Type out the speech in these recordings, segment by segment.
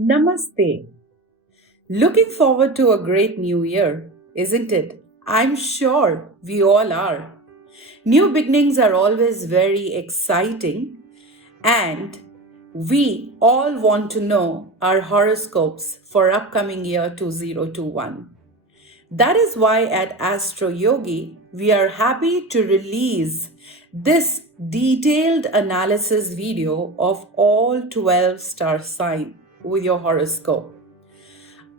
Namaste. Looking forward to a great new year, isn't it? I'm sure we all are. New beginnings are always very exciting, and we all want to know our horoscopes for upcoming year 2021. That is why at Astroyogi, we are happy to release this detailed analysis video of all 12 star sign with your horoscope.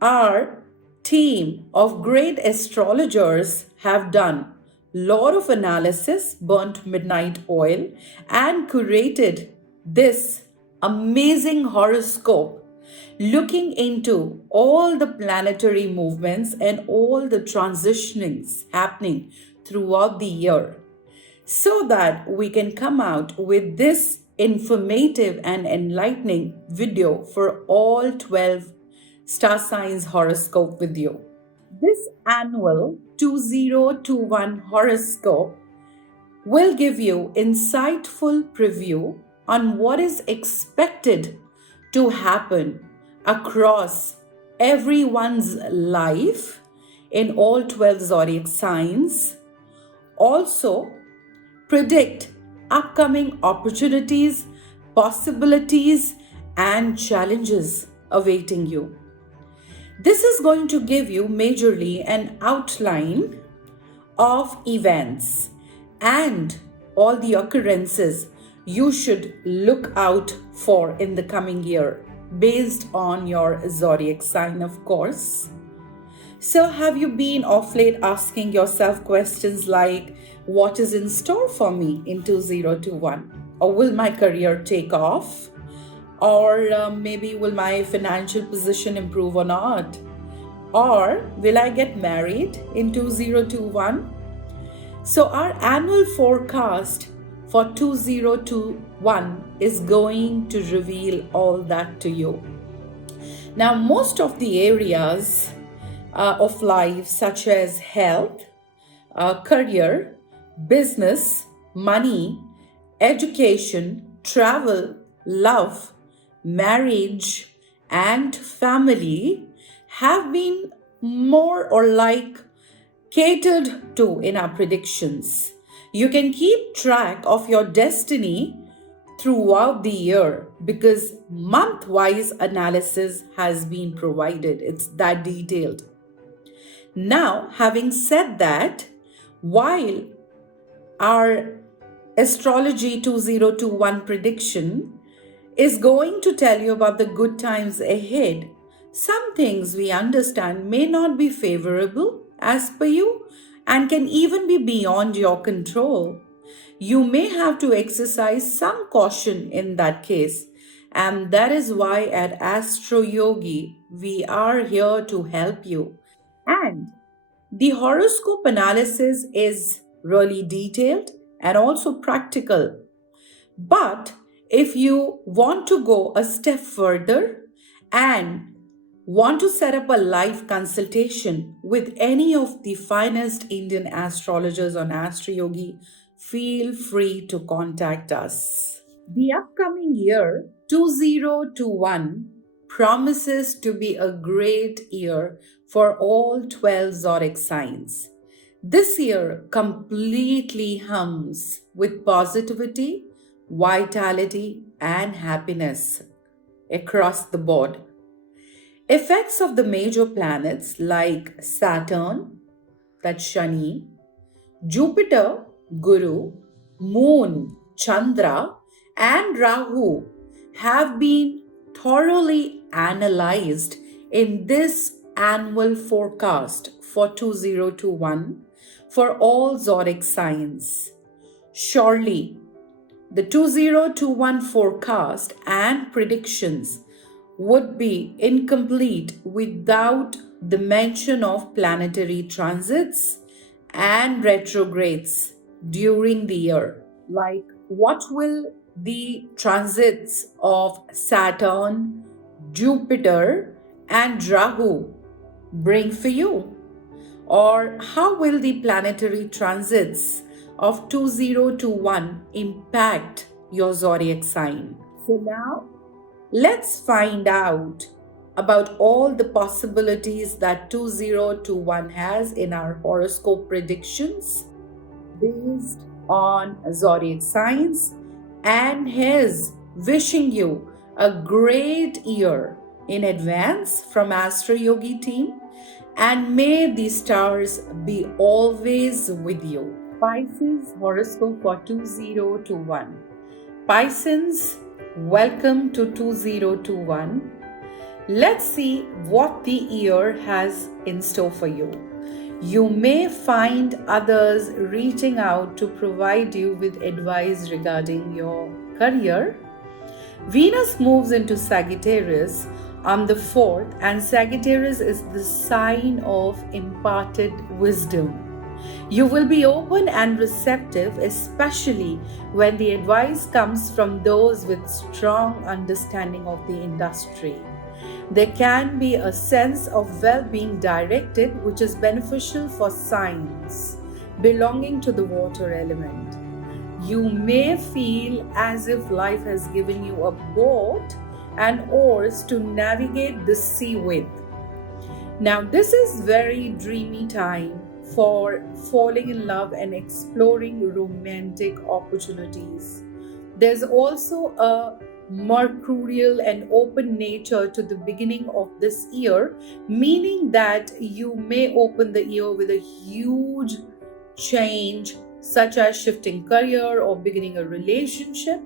Our team of great astrologers have done lot of analysis, burnt midnight oil, and curated this amazing horoscope looking into all the planetary movements and all the transitionings happening throughout the year so that we can come out with this informative and enlightening video for all 12 star signs horoscope with you. This annual 2021 horoscope will give you insightful preview on what is expected to happen across everyone's life in all 12 zodiac signs. Also, predict upcoming opportunities, possibilities, and challenges awaiting you. This is going to give you majorly an outline of events and all the occurrences you should look out for in the coming year based on your zodiac sign, of course. So, have you been off late asking yourself questions like, what is in store for me in 2021? Or will my career take off? Or maybe will my financial position improve or not? Or will I get married in 2021? So, our annual forecast for 2021 is going to reveal all that to you. Now, most of the areas of life, such as health, career, business, money, education, travel, love, marriage, and family, have been more or like catered to in our predictions. You can keep track of your destiny throughout the year because month-wise analysis has been provided. It's that detailed. Now, having said that, while our Astrology 2021 prediction is going to tell you about the good times ahead, some things we understand may not be favorable as per you and can even be beyond your control. You may have to exercise some caution in that case. And that is why at Astroyogi, we are here to help you. And the horoscope analysis is really detailed and also practical. But if you want to go a step further and want to set up a live consultation with any of the finest Indian astrologers on Astroyogi, feel free to contact us. The upcoming year, 2021, promises to be a great year for all 12 zodiac signs. This year completely hums with positivity, vitality, and happiness across the board. Effects of the major planets like Saturn, that's Shani, Jupiter, Guru, Moon, Chandra, and Rahu have been thoroughly analyzed in this annual forecast for 2021 for all zodiac signs. Surely, the 2021 forecast and predictions would be incomplete without the mention of planetary transits and retrogrades during the year. Like, what will the transits of Saturn, Jupiter, and Rahu bring for you? Or how will the planetary transits of 2021 impact your zodiac sign? So now, let's find out about all the possibilities that 2021 has in our horoscope predictions based on zodiac signs, and his wishing you a great year in advance from Astroyogi team, and may the stars be always with you. Pisces horoscope for 2021. Pisces, welcome to 2021. Let's see what the year has in store for you. You may find others reaching out to provide you with advice regarding your career. Venus moves into Sagittarius on the 4th, and Sagittarius is the sign of imparted wisdom. You will be open and receptive, especially when the advice comes from those with strong understanding of the industry. There can be a sense of well-being directed, which is beneficial for signs belonging to the water element. You may feel as if life has given you a boat and oars to navigate the sea with. Now, this is very dreamy time for falling in love and exploring romantic opportunities. There's also a mercurial and open nature to the beginning of this year, meaning that you may open the year with a huge change, such as shifting career or beginning a relationship.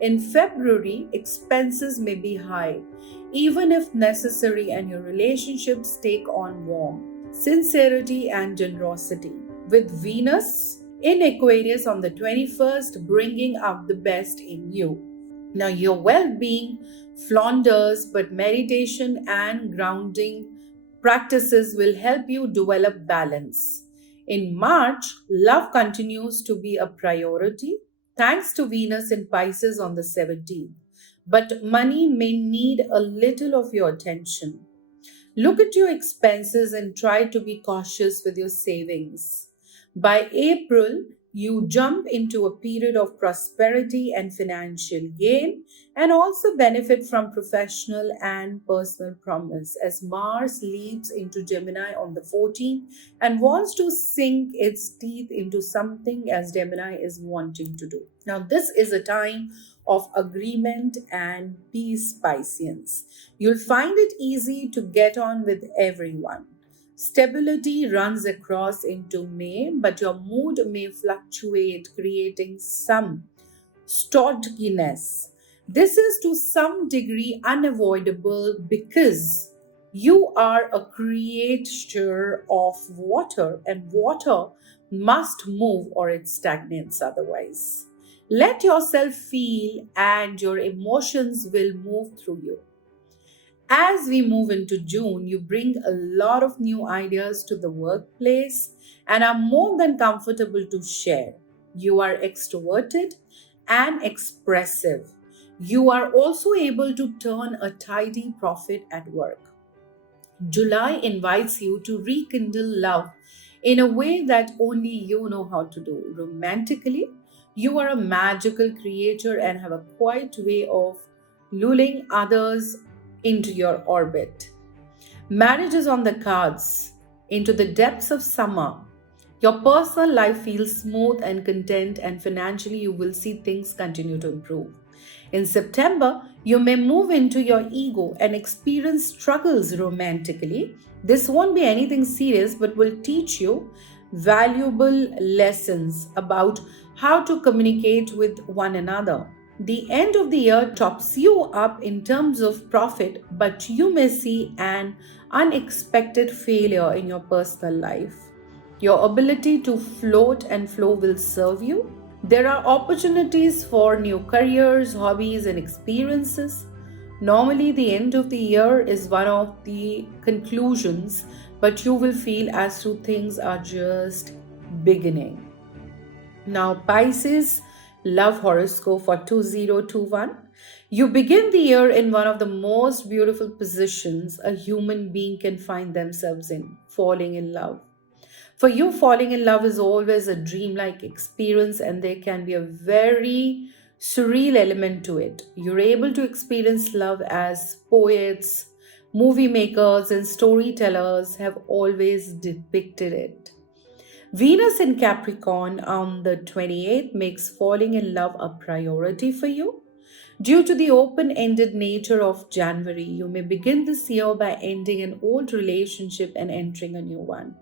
In February, expenses may be high, even if necessary, and your relationships take on warmth, sincerity, and generosity. With Venus in Aquarius on the 21st, bringing out the best in you. Now, your well being flounders, but meditation and grounding practices will help you develop balance. In March, love continues to be a priority thanks to Venus in Pisces on the 17th. But money may need a little of your attention. Look at your expenses and try to be cautious with your savings. By April, you jump into a period of prosperity and financial gain, and also benefit from professional and personal promise as Mars leaps into Gemini on the 14th and wants to sink its teeth into something as Gemini is wanting to do. Now, this is a time of agreement and peace, Pisceans. You'll find it easy to get on with everyone. Stability runs across into May, but your mood may fluctuate, creating some stodginess. This is to some degree unavoidable because you are a creature of water, and water must move or it stagnates otherwise. Let yourself feel, and your emotions will move through you. As we move into June, you bring a lot of new ideas to the workplace and are more than comfortable to share. You are extroverted and expressive. You are also able to turn a tidy profit at work. July invites you to rekindle love in a way that only you know how to do. Romantically, you are a magical creature and have a quiet way of lulling others into your orbit. Marriage is on the cards. Into the depths of summer, your personal life feels smooth and content, and financially, you will see things continue to improve. In September, you may move into your ego and experience struggles romantically. This won't be anything serious, but will teach you valuable lessons about how to communicate with one another. The end of the year tops you up in terms of profit, but you may see an unexpected failure in your personal life. Your ability to float and flow will serve you. There are opportunities for new careers, hobbies, and experiences. Normally, the end of the year is one of the conclusions, but you will feel as though things are just beginning. Now, Pisces love horoscope for 2021. You begin the year in one of the most beautiful positions a human being can find themselves in, falling in love. For you, falling in love is always a dreamlike experience, and there can be a very surreal element to it. You're able to experience love as poets, Movie makers and storytellers have always depicted it. Venus in Capricorn on the 28th makes falling in love a priority for you. Due to the open ended nature of January, you may begin this year by ending an old relationship and entering a new one.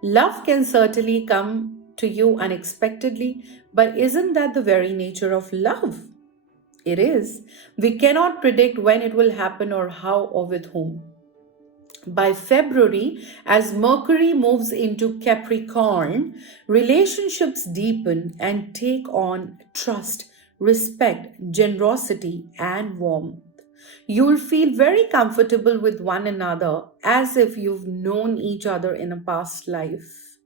Love can certainly come to you unexpectedly, but isn't that the very nature of love? It is. We cannot predict when it will happen or how or with whom. By February, as Mercury moves into Capricorn, relationships deepen and take on trust, respect, generosity, and warmth. You'll feel very comfortable with one another as if you've known each other in a past life.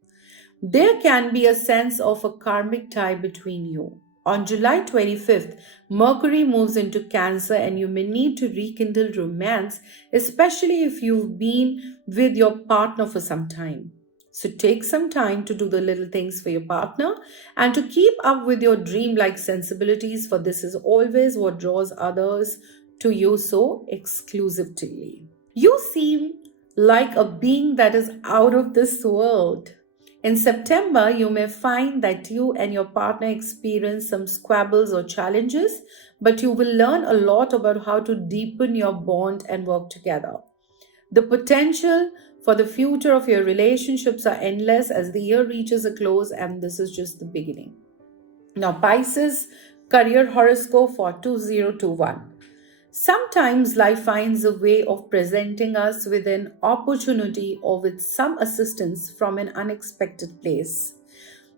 There can be a sense of a karmic tie between you. On July 25th, Mercury moves into Cancer and you may need to rekindle romance, especially if you've been with your partner for some time. So take some time to do the little things for your partner and to keep up with your dreamlike sensibilities, for this is always what draws others to you so exclusively. You seem like a being that is out of this world. In September, you may find that you and your partner experience some squabbles or challenges, but you will learn a lot about how to deepen your bond and work together. The potential for the future of your relationships are endless as the year reaches a close, and this is just the beginning. Now, Pisces career horoscope for 2021. Sometimes life finds a way of presenting us with an opportunity or with some assistance from an unexpected place.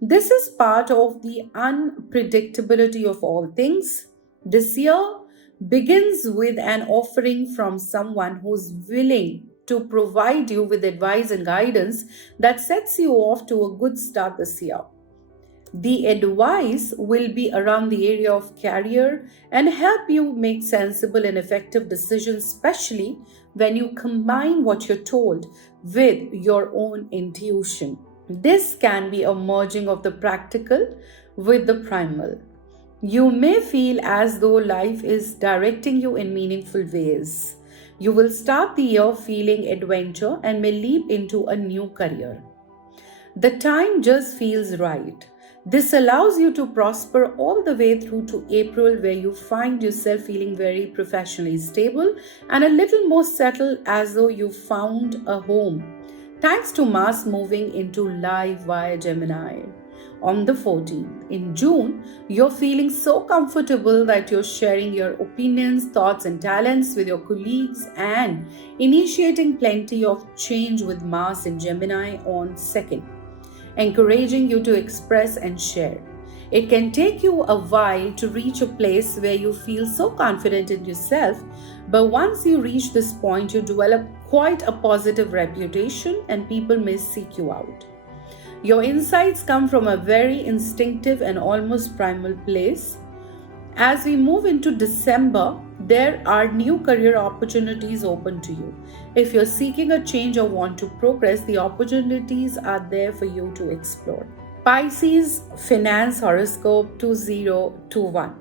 This is part of the unpredictability of all things. This year begins with an offering from someone who's willing to provide you with advice and guidance that sets you off to a good start this year. The advice will be around the area of career and help you make sensible and effective decisions, especially when you combine what you're told with your own intuition. This can be a merging of the practical with the primal. You may feel as though life is directing you in meaningful ways. You will start the year feeling adventure and may leap into a new career. The time just feels right. This allows you to prosper all the way through to April, where you find yourself feeling very professionally stable and a little more settled, as though you found a home. Thanks to Mars moving into live via Gemini. On the 14th, in June, you're feeling so comfortable that you're sharing your opinions, thoughts, and talents with your colleagues and initiating plenty of change with Mars in Gemini on 2nd, encouraging you to express and share. It can take you a while to reach a place where you feel so confident in yourself, but once you reach this point, you develop quite a positive reputation and people may seek you out. Your insights come from a very instinctive and almost primal place. As we move into December, there are new career opportunities open to you. If you're seeking a change or want to progress, the opportunities are there for you to explore. Pisces Finance Horoscope 2021.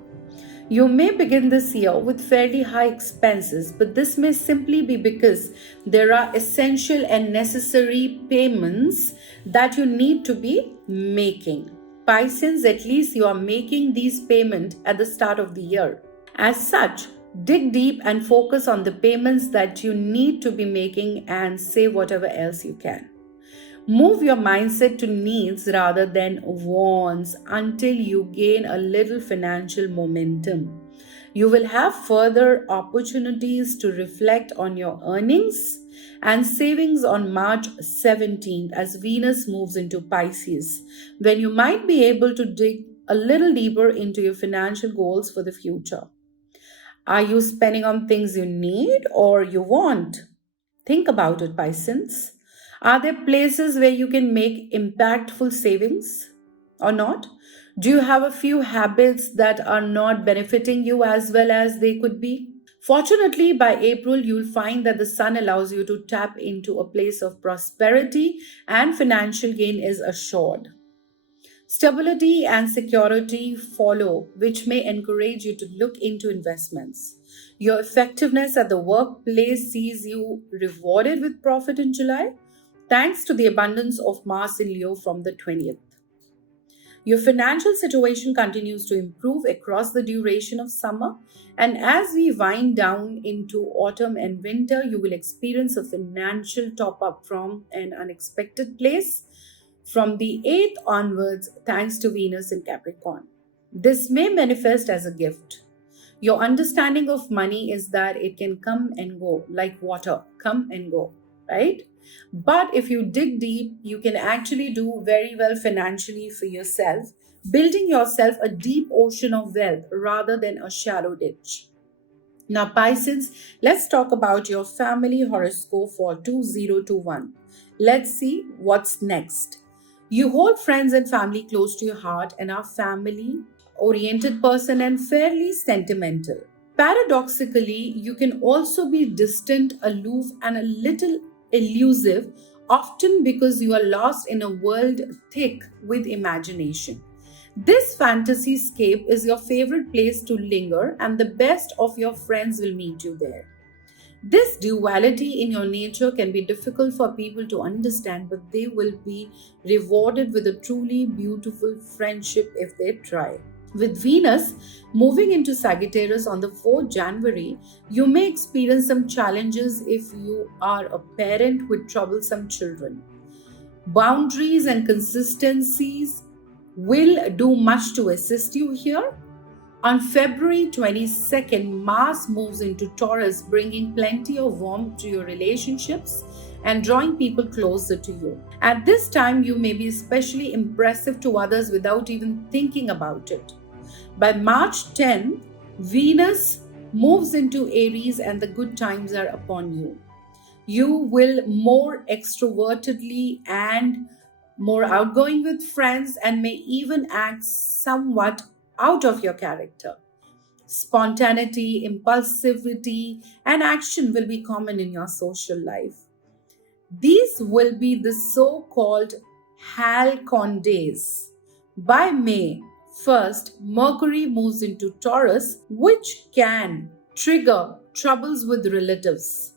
You may begin this year with fairly high expenses, but this may simply be because there are essential and necessary payments that you need to be making. Pisces, at least you are making these payments at the start of the year. As such, dig deep and focus on the payments that you need to be making and save whatever else you can. Move your mindset to needs rather than wants until you gain a little financial momentum. You will have further opportunities to reflect on your earnings and savings on March 17th as Venus moves into Pisces, when you might be able to dig a little deeper into your financial goals for the future. Are you spending on things you need or you want? Think about it, Pisces. Are there places where you can make impactful savings or not? Do you have a few habits that are not benefiting you as well as they could be? Fortunately, by April, you'll find that the sun allows you to tap into a place of prosperity and financial gain is assured. Stability and security follow, which may encourage you to look into investments. Your effectiveness at the workplace sees you rewarded with profit in July, thanks to the abundance of Mars in Leo from the 20th. Your financial situation continues to improve across the duration of summer, and as we wind down into autumn and winter, you will experience a financial top up from an unexpected place from the 8th onwards, thanks to Venus in Capricorn. This may manifest as a gift. Your understanding of money is that it can come and go like water, come and go, right? But if you dig deep, you can actually do very well financially for yourself, building yourself a deep ocean of wealth rather than a shallow ditch. Now, Pisces, let's talk about your family horoscope for 2021. Let's see what's next. You hold friends and family close to your heart and are family oriented person and fairly sentimental. Paradoxically, you can also be distant, aloof, and a little elusive, often because you are lost in a world thick with imagination. This fantasy scape is your favorite place to linger, and the best of your friends will meet you there. This duality in your nature can be difficult for people to understand, but they will be rewarded with a truly beautiful friendship if they try. With Venus moving into Sagittarius on the 4th January, you may experience some challenges if you are a parent with troublesome children. Boundaries and consistencies will do much to assist you here. On February 22nd, Mars moves into Taurus, bringing plenty of warmth to your relationships and drawing people closer to you. At this time, you may be especially impressive to others without even thinking about it. By March 10th, Venus moves into Aries and the good times are upon you. You will more extrovertedly and more outgoing with friends and may even act somewhat out of your character. Spontaneity, impulsivity, and action will be common in your social life. These will be the so called Halcyon days. By May 1st, Mercury moves into Taurus, which can trigger troubles with relatives.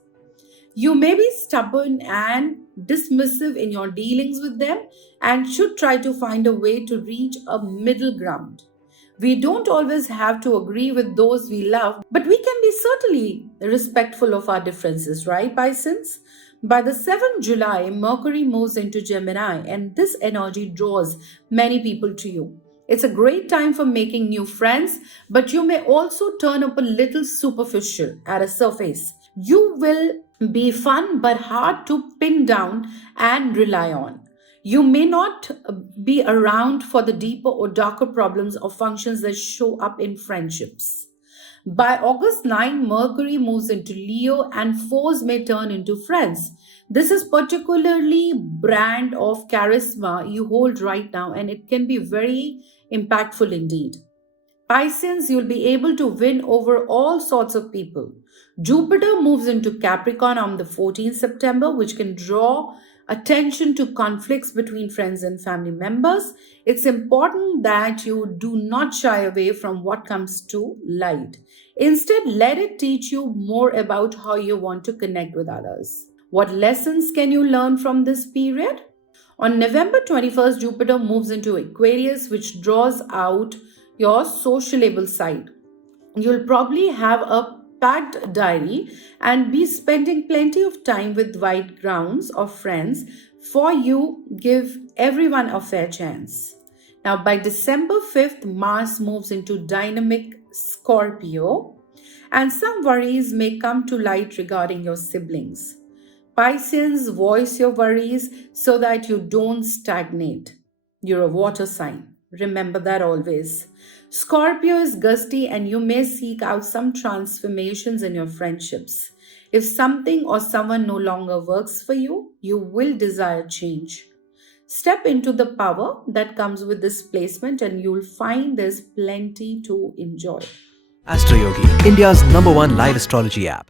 You may be stubborn and dismissive in your dealings with them and should try to find a way to reach a middle ground. We don't always have to agree with those we love, but we can be certainly respectful of our differences, right, Pisces? By the 7th July, Mercury moves into Gemini, and this energy draws many people to you. It's a great time for making new friends, but you may also turn up a little superficial at a surface. You will be fun but hard to pin down and rely on. You may not be around for the deeper or darker problems or functions that show up in friendships. By August 9, Mercury moves into Leo and foes may turn into friends. This is particularly brand of charisma you hold right now and it can be very impactful indeed. Pisces, you'll be able to win over all sorts of people. Jupiter moves into Capricorn on the 14th September, which can draw attention to conflicts between friends and family members. It's important that you do not shy away from what comes to light. Instead, let it teach you more about how you want to connect with others. What lessons can you learn from this period? On November 21st, Jupiter moves into Aquarius, which draws out your sociable side. You'll probably have a packed diary and be spending plenty of time with wide grounds of friends for you give everyone a fair chance. Now by December 5th, Mars moves into dynamic Scorpio and some worries may come to light regarding your siblings. Pisces, voice your worries so that you don't stagnate. You're a water sign. Remember that always. Scorpio is gusty and you may seek out some transformations in your friendships. If something or someone no longer works for you, you will desire change. Step into the power that comes with this placement and you'll find there's plenty to enjoy. Astroyogi, India's #1 live astrology app.